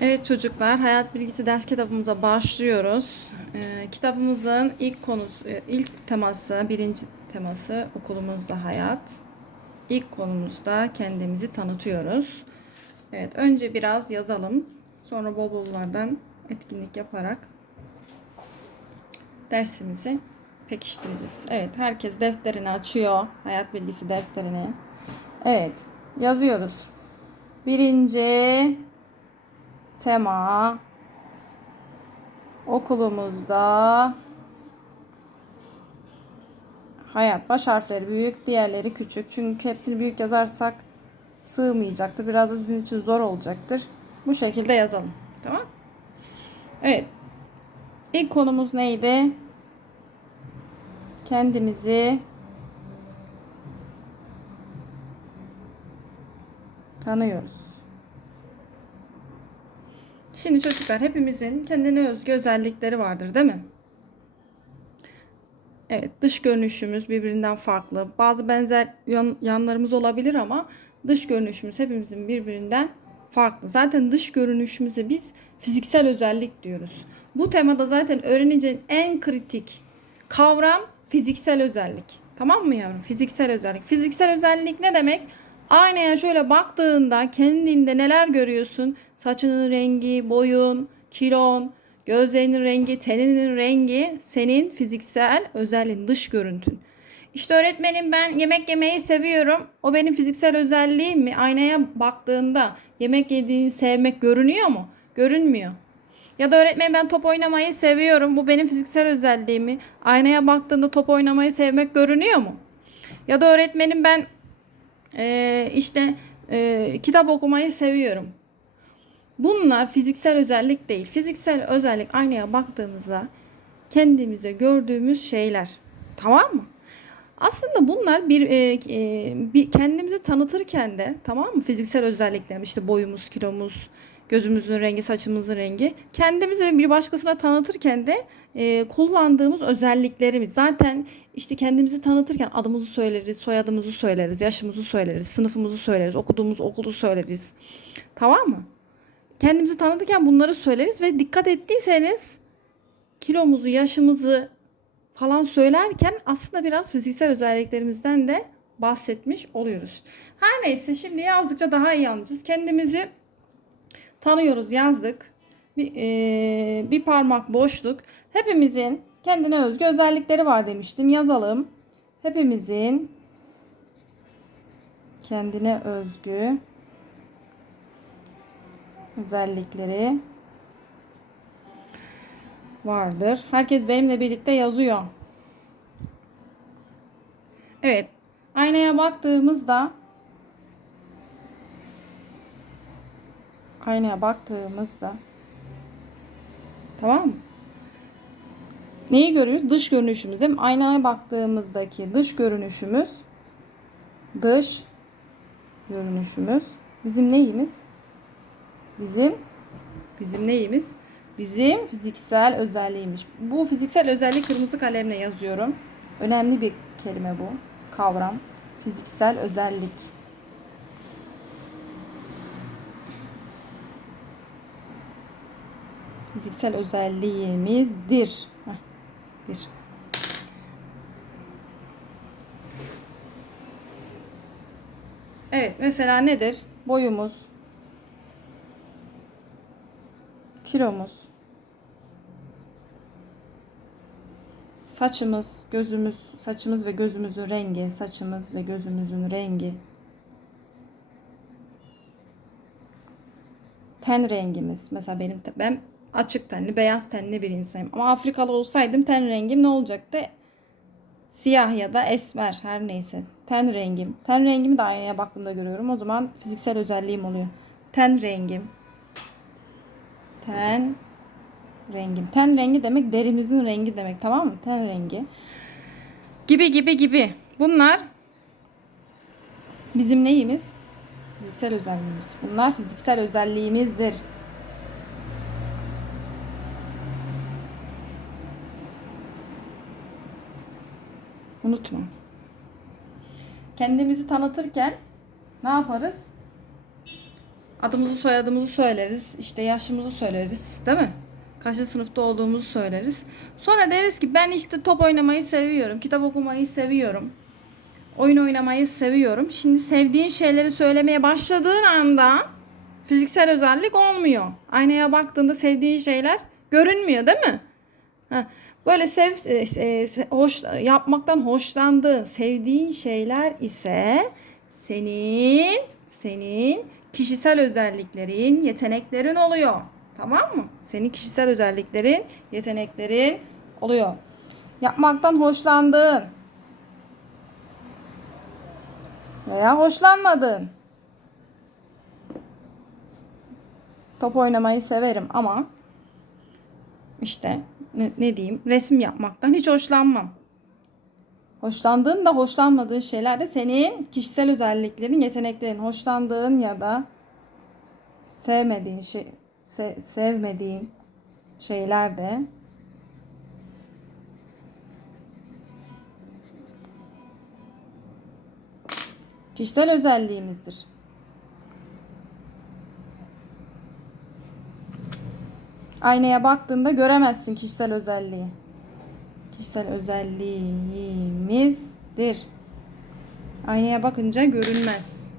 Evet çocuklar, hayat bilgisi ders kitabımıza başlıyoruz. Ee, kitabımızın ilk konusu, e, ilk teması, birinci teması okulumuzda hayat. İlk konumuzda kendimizi tanıtıyoruz. Evet, önce biraz yazalım. Sonra bol bollardan etkinlik yaparak dersimizi pekiştireceğiz. Evet, herkes defterini açıyor. Hayat bilgisi defterini. Evet, yazıyoruz. Birinci tema okulumuzda hayat baş harfleri büyük diğerleri küçük. Çünkü hepsini büyük yazarsak sığmayacaktır. Biraz da sizin için zor olacaktır. Bu şekilde yazalım. Tamam? Evet. İlk konumuz neydi? Kendimizi tanıyoruz Şimdi çocuklar hepimizin kendine özgü özellikleri vardır değil mi? Evet dış görünüşümüz birbirinden farklı. Bazı benzer yan, yanlarımız olabilir ama dış görünüşümüz hepimizin birbirinden farklı. Zaten dış görünüşümüze biz fiziksel özellik diyoruz. Bu temada zaten öğreneceğin en kritik kavram fiziksel özellik. Tamam mı yavrum? Fiziksel özellik. Fiziksel özellik ne demek? Aynaya şöyle baktığında kendinde neler görüyorsun? Saçının rengi, boyun, kilon, gözlerinin rengi, teninin rengi senin fiziksel özelliğin, dış görüntün. İşte öğretmenim ben yemek yemeyi seviyorum. O benim fiziksel özelliğim mi? Aynaya baktığında yemek yediğini sevmek görünüyor mu? Görünmüyor. Ya da öğretmenim ben top oynamayı seviyorum. Bu benim fiziksel özelliğim mi? Aynaya baktığında top oynamayı sevmek görünüyor mu? Ya da öğretmenim ben ee, işte e, kitap okumayı seviyorum. Bunlar fiziksel özellik değil. Fiziksel özellik aynaya baktığımızda kendimize gördüğümüz şeyler. Tamam mı? Aslında bunlar bir, e, e, bir kendimizi tanıtırken de tamam mı? Fiziksel özellikler işte boyumuz, kilomuz, gözümüzün rengi, saçımızın rengi. Kendimizi bir başkasına tanıtırken de e, kullandığımız özelliklerimiz. Zaten işte kendimizi tanıtırken adımızı söyleriz, soyadımızı söyleriz, yaşımızı söyleriz, sınıfımızı söyleriz, okuduğumuz okulu söyleriz. Tamam mı? Kendimizi tanıtırken bunları söyleriz ve dikkat ettiyseniz kilomuzu, yaşımızı falan söylerken aslında biraz fiziksel özelliklerimizden de bahsetmiş oluyoruz. Her neyse şimdi yazdıkça daha iyi anlayacağız. Kendimizi tanıyoruz yazdık. Bir, e, bir parmak boşluk. Hepimizin kendine özgü özellikleri var demiştim. Yazalım. Hepimizin kendine özgü özellikleri vardır. Herkes benimle birlikte yazıyor. Evet. Aynaya baktığımızda aynaya baktığımızda tamam mı? Neyi görüyoruz? Dış görünüşümüz. Değil? Aynaya baktığımızdaki dış görünüşümüz dış görünüşümüz bizim neyimiz? Bizim bizim neyimiz? Bizim fiziksel özelliğimiz. Bu fiziksel özelliği kırmızı kalemle yazıyorum. Önemli bir kelime bu. Kavram. Fiziksel özellik. Fiziksel özelliğimizdir. Dir. Evet mesela nedir? Boyumuz, kilomuz, saçımız, gözümüz, saçımız ve gözümüzün rengi, saçımız ve gözümüzün rengi, ten rengimiz. Mesela benim ben açık tenli, beyaz tenli bir insanım. Ama Afrikalı olsaydım ten rengim ne olacaktı? Siyah ya da esmer her neyse. Ten rengim. Ten rengimi de aynaya baktığımda görüyorum. O zaman fiziksel özelliğim oluyor. Ten rengim. Ten rengim. Ten rengi demek derimizin rengi demek tamam mı? Ten rengi. Gibi gibi gibi. Bunlar bizim neyimiz? Fiziksel özelliğimiz. Bunlar fiziksel özelliğimizdir. Unutma. Kendimizi tanıtırken ne yaparız? Adımızı soyadımızı söyleriz. işte yaşımızı söyleriz. Değil mi? Kaçıncı sınıfta olduğumuzu söyleriz. Sonra deriz ki ben işte top oynamayı seviyorum. Kitap okumayı seviyorum. Oyun oynamayı seviyorum. Şimdi sevdiğin şeyleri söylemeye başladığın anda fiziksel özellik olmuyor. Aynaya baktığında sevdiğin şeyler görünmüyor değil mi? Ha, böyle sev, e, e, hoş, yapmaktan hoşlandığın, sevdiğin şeyler ise senin senin kişisel özelliklerin, yeteneklerin oluyor. Tamam mı? Senin kişisel özelliklerin, yeteneklerin oluyor. Yapmaktan hoşlandığın veya hoşlanmadığın top oynamayı severim ama işte ne, ne diyeyim resim yapmaktan hiç hoşlanmam. Hoşlandığın da hoşlanmadığın şeyler de senin kişisel özelliklerin, yeteneklerin, hoşlandığın ya da sevmediğin şey se- sevmediğin şeyler de kişisel özelliğimizdir. Aynaya baktığında göremezsin kişisel özelliği. Kişisel özelliğimizdir. Aynaya bakınca görünmez.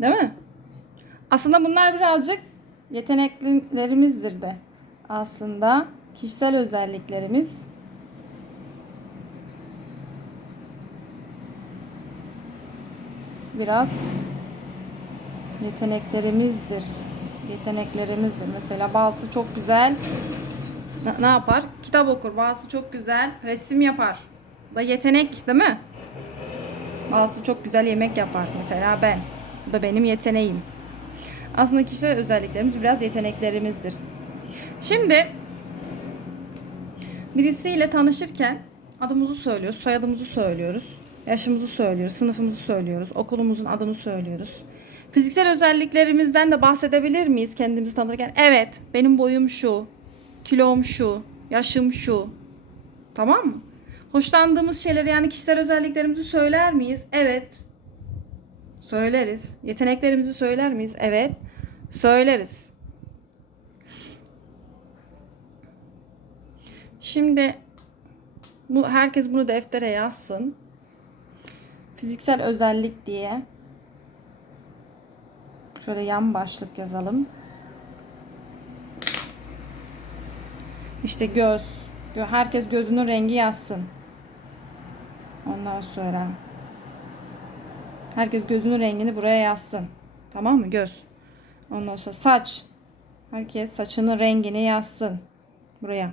Değil mi? Aslında bunlar birazcık yeteneklerimizdir de. Aslında kişisel özelliklerimiz biraz yeteneklerimizdir. Yeteneklerimizdir. Mesela bazısı çok güzel ne, yapar? Kitap okur. Bazısı çok güzel resim yapar. Bu da yetenek değil mi? Bazısı çok güzel yemek yapar. Mesela ben. Bu da benim yeteneğim. Aslında kişisel özelliklerimiz biraz yeteneklerimizdir. Şimdi birisiyle tanışırken adımızı söylüyoruz, soyadımızı söylüyoruz, yaşımızı söylüyoruz, sınıfımızı söylüyoruz, okulumuzun adını söylüyoruz. Fiziksel özelliklerimizden de bahsedebilir miyiz kendimizi tanırken? Evet, benim boyum şu, kilom şu, yaşım şu. Tamam mı? Hoşlandığımız şeyleri yani kişisel özelliklerimizi söyler miyiz? Evet. Söyleriz. Yeteneklerimizi söyler miyiz? Evet. Söyleriz. Şimdi bu herkes bunu deftere yazsın. Fiziksel özellik diye. Şöyle yan başlık yazalım. İşte göz. Gö- Herkes gözünün rengi yazsın. Ondan sonra herkes gözünün rengini buraya yazsın. Tamam mı? Göz. Ondan sonra saç. Herkes saçının rengini yazsın. Buraya.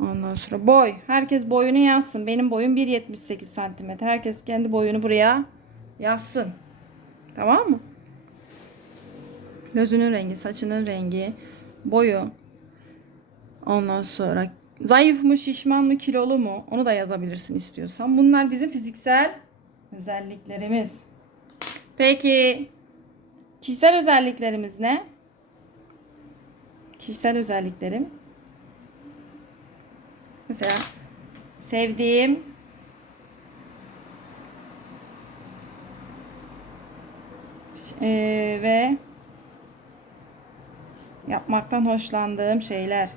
Ondan sonra boy. Herkes boyunu yazsın. Benim boyum 1.78 santimetre. Herkes kendi boyunu buraya yazsın. Tamam mı? Gözünün rengi, saçının rengi, boyu. Ondan sonra zayıf mı, şişman mı, kilolu mu? Onu da yazabilirsin istiyorsan. Bunlar bizim fiziksel özelliklerimiz. Peki kişisel özelliklerimiz ne? Kişisel özelliklerim Mesela sevdiğim eee, ve yapmaktan hoşlandığım şeyler.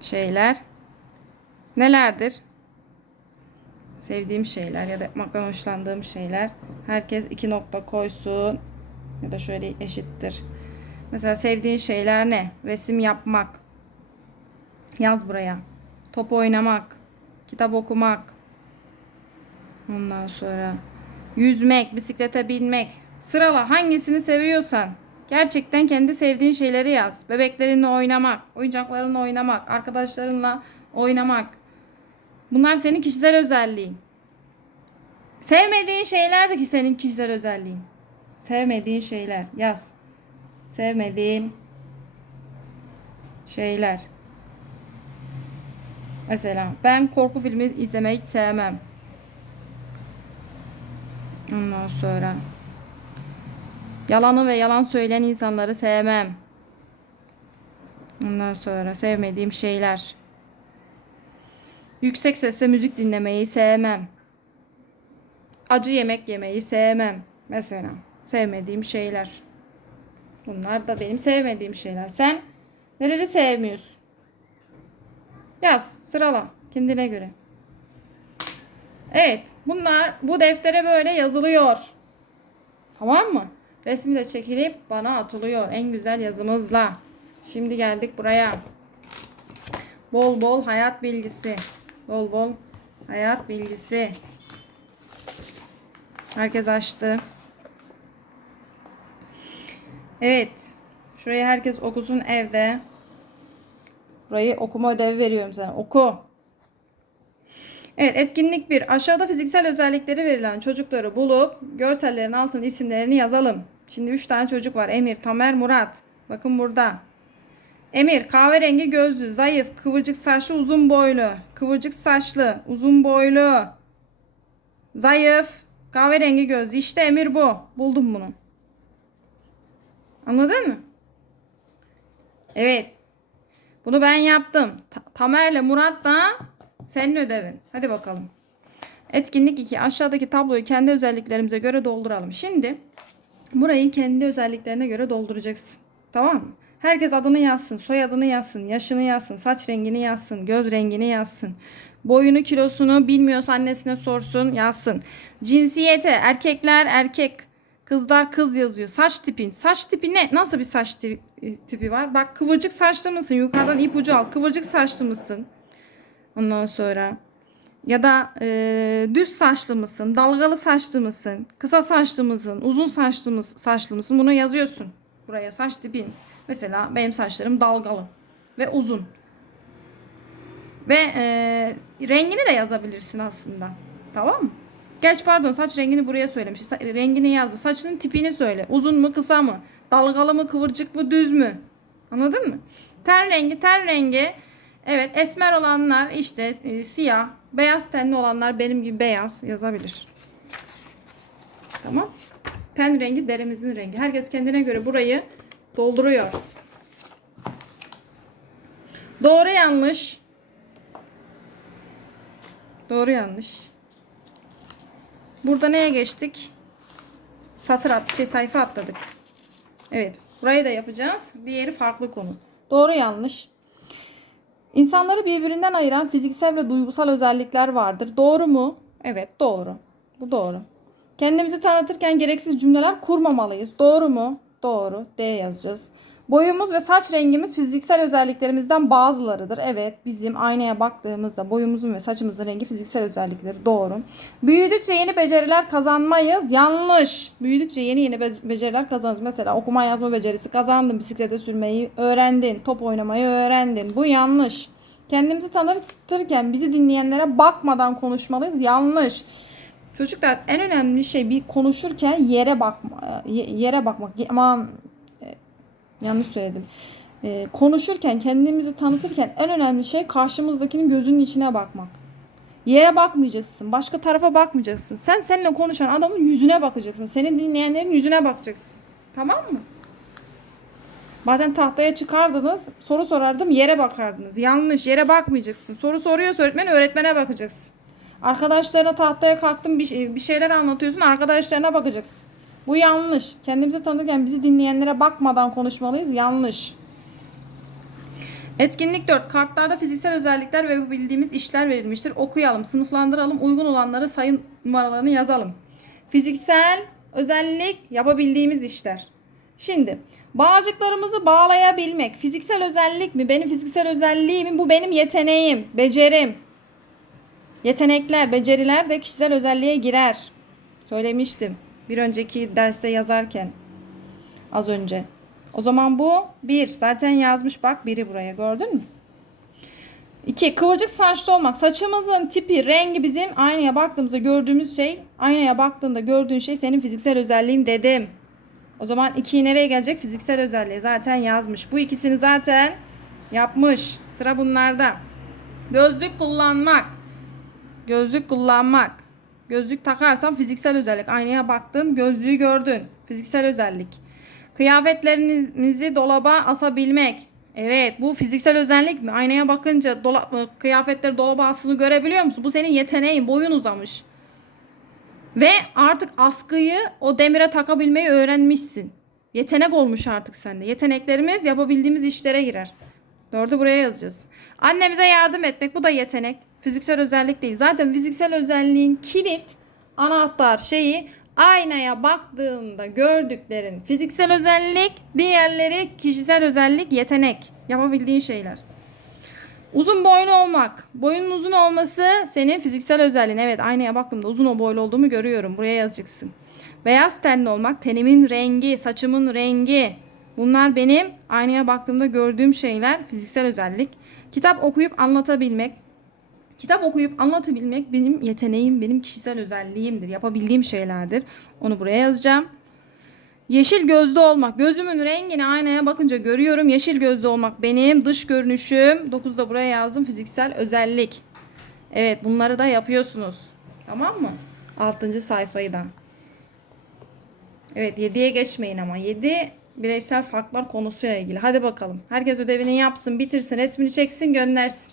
Şeyler nelerdir? Sevdiğim şeyler ya da yapmaktan hoşlandığım şeyler. Herkes iki nokta koysun. Ya da şöyle eşittir. Mesela sevdiğin şeyler ne? Resim yapmak. Yaz buraya. Top oynamak. Kitap okumak. Ondan sonra yüzmek, bisiklete binmek. Sırala hangisini seviyorsan. Gerçekten kendi sevdiğin şeyleri yaz. Bebeklerinle oynamak, oyuncaklarınla oynamak, arkadaşlarınla oynamak. Bunlar senin kişisel özelliğin. Sevmediğin şeyler de ki senin kişisel özelliğin. Sevmediğin şeyler yaz. Sevmediğim şeyler. Mesela ben korku filmi izlemeyi sevmem. Ondan sonra yalanı ve yalan söyleyen insanları sevmem. Ondan sonra sevmediğim şeyler. Yüksek sesle müzik dinlemeyi sevmem. Acı yemek yemeyi sevmem. Mesela sevmediğim şeyler. Bunlar da benim sevmediğim şeyler. Sen neleri sevmiyorsun? Yaz, sırala kendine göre. Evet, bunlar bu deftere böyle yazılıyor. Tamam mı? Resmi de çekilip bana atılıyor en güzel yazımızla. Şimdi geldik buraya. Bol bol hayat bilgisi. Bol bol hayat bilgisi. Herkes açtı. Evet. Şurayı herkes okusun evde. Burayı okuma ödevi veriyorum sana. Oku. Evet etkinlik 1. Aşağıda fiziksel özellikleri verilen çocukları bulup görsellerin altına isimlerini yazalım. Şimdi 3 tane çocuk var. Emir, Tamer, Murat. Bakın burada. Emir kahverengi gözlü, zayıf, kıvırcık saçlı, uzun boylu. Kıvırcık saçlı, uzun boylu. Zayıf, kahverengi gözlü. İşte Emir bu. Buldum bunu. Anladın mı? Evet. Bunu ben yaptım. Ta- Tamer'le Murat da senin ödevin. Hadi bakalım. Etkinlik 2. Aşağıdaki tabloyu kendi özelliklerimize göre dolduralım. Şimdi burayı kendi özelliklerine göre dolduracaksın. Tamam mı? Herkes adını yazsın, soyadını yazsın, yaşını yazsın, saç rengini yazsın, göz rengini yazsın. Boyunu, kilosunu bilmiyorsa annesine sorsun, yazsın. Cinsiyete erkekler erkek, kızlar kız yazıyor. Saç tipin. Saç tipi ne? Nasıl bir saç ti- tipi var? Bak kıvırcık saçlı mısın? Yukarıdan ipucu al. Kıvırcık saçlı mısın? Ondan sonra ya da e, düz saçlı mısın? Dalgalı saçlı mısın? Kısa saçlı mısın? Uzun saçlı mısın? Saçlı mısın? Bunu yazıyorsun. Buraya saç tipin. Mesela benim saçlarım dalgalı ve uzun. Ve e, rengini de yazabilirsin aslında. Tamam mı? Geç pardon saç rengini buraya söylemiş. Sa- rengini yazma. Saçının tipini söyle. Uzun mu kısa mı? Dalgalı mı kıvırcık mı düz mü? Anladın mı? Ten rengi ten rengi. Evet esmer olanlar işte e, siyah. Beyaz tenli olanlar benim gibi beyaz yazabilir. Tamam. Ten rengi derimizin rengi. Herkes kendine göre burayı dolduruyor. Doğru yanlış. Doğru yanlış. Burada neye geçtik? Satır at, şey sayfa atladık. Evet, burayı da yapacağız. Diğeri farklı konu. Doğru yanlış. İnsanları birbirinden ayıran fiziksel ve duygusal özellikler vardır. Doğru mu? Evet, doğru. Bu doğru. Kendimizi tanıtırken gereksiz cümleler kurmamalıyız. Doğru mu? Doğru. D yazacağız. Boyumuz ve saç rengimiz fiziksel özelliklerimizden bazılarıdır. Evet, bizim aynaya baktığımızda boyumuzun ve saçımızın rengi fiziksel özellikleri. Doğru. Büyüdükçe yeni beceriler kazanmayız. Yanlış. Büyüdükçe yeni yeni be- beceriler kazanırız. Mesela okuma yazma becerisi kazandın, bisiklete sürmeyi öğrendin, top oynamayı öğrendin. Bu yanlış. Kendimizi tanıtırken bizi dinleyenlere bakmadan konuşmalıyız. Yanlış. Çocuklar en önemli şey bir konuşurken yere bakma, ye- yere bakmak. Aman e, yanlış söyledim. E, konuşurken kendimizi tanıtırken en önemli şey karşımızdakinin gözünün içine bakmak. Yere bakmayacaksın. Başka tarafa bakmayacaksın. Sen seninle konuşan adamın yüzüne bakacaksın. Seni dinleyenlerin yüzüne bakacaksın. Tamam mı? Bazen tahtaya çıkardınız, soru sorardım, yere bakardınız. Yanlış, yere bakmayacaksın. Soru soruyorsa öğretmen, öğretmene bakacaksın. Arkadaşlarına tahtaya kalktın bir, şey- bir şeyler anlatıyorsun, arkadaşlarına bakacaksın. Bu yanlış. Kendimizi tanırken bizi dinleyenlere bakmadan konuşmalıyız. Yanlış. Etkinlik 4. Kartlarda fiziksel özellikler ve bildiğimiz işler verilmiştir. Okuyalım, sınıflandıralım, uygun olanları sayı numaralarını yazalım. Fiziksel özellik yapabildiğimiz işler. Şimdi bağcıklarımızı bağlayabilmek fiziksel özellik mi? Benim fiziksel özelliğim? Bu benim yeteneğim, becerim. Yetenekler, beceriler de kişisel özelliğe girer. Söylemiştim bir önceki derste yazarken az önce. O zaman bu bir. Zaten yazmış bak biri buraya gördün mü? İki. Kıvırcık saçlı olmak. Saçımızın tipi, rengi bizim aynaya baktığımızda gördüğümüz şey. Aynaya baktığında gördüğün şey senin fiziksel özelliğin dedim. O zaman iki nereye gelecek? Fiziksel özelliği zaten yazmış. Bu ikisini zaten yapmış. Sıra bunlarda. Gözlük kullanmak. Gözlük kullanmak. Gözlük takarsan fiziksel özellik. Aynaya baktın, gözlüğü gördün. Fiziksel özellik. Kıyafetlerinizi dolaba asabilmek. Evet bu fiziksel özellik mi? Aynaya bakınca dolap, kıyafetleri dolaba astığını görebiliyor musun? Bu senin yeteneğin. Boyun uzamış. Ve artık askıyı o demire takabilmeyi öğrenmişsin. Yetenek olmuş artık sende. Yeteneklerimiz yapabildiğimiz işlere girer. Dördü buraya yazacağız. Annemize yardım etmek bu da yetenek. Fiziksel özellik değil. Zaten fiziksel özelliğin kilit anahtar şeyi aynaya baktığında gördüklerin fiziksel özellik, diğerleri kişisel özellik, yetenek. Yapabildiğin şeyler. Uzun boylu olmak. Boyunun uzun olması senin fiziksel özelliğin. Evet aynaya baktığımda uzun o boylu olduğumu görüyorum. Buraya yazacaksın. Beyaz tenli olmak, tenimin rengi, saçımın rengi. Bunlar benim aynaya baktığımda gördüğüm şeyler, fiziksel özellik. Kitap okuyup anlatabilmek. Kitap okuyup anlatabilmek benim yeteneğim, benim kişisel özelliğimdir. Yapabildiğim şeylerdir. Onu buraya yazacağım. Yeşil gözlü olmak. Gözümün rengini aynaya bakınca görüyorum. Yeşil gözlü olmak benim dış görünüşüm. 9 da buraya yazdım. Fiziksel özellik. Evet bunları da yapıyorsunuz. Tamam mı? 6. sayfayı da. Evet 7'ye geçmeyin ama. 7 bireysel farklar konusuyla ilgili. Hadi bakalım. Herkes ödevini yapsın, bitirsin, resmini çeksin, göndersin.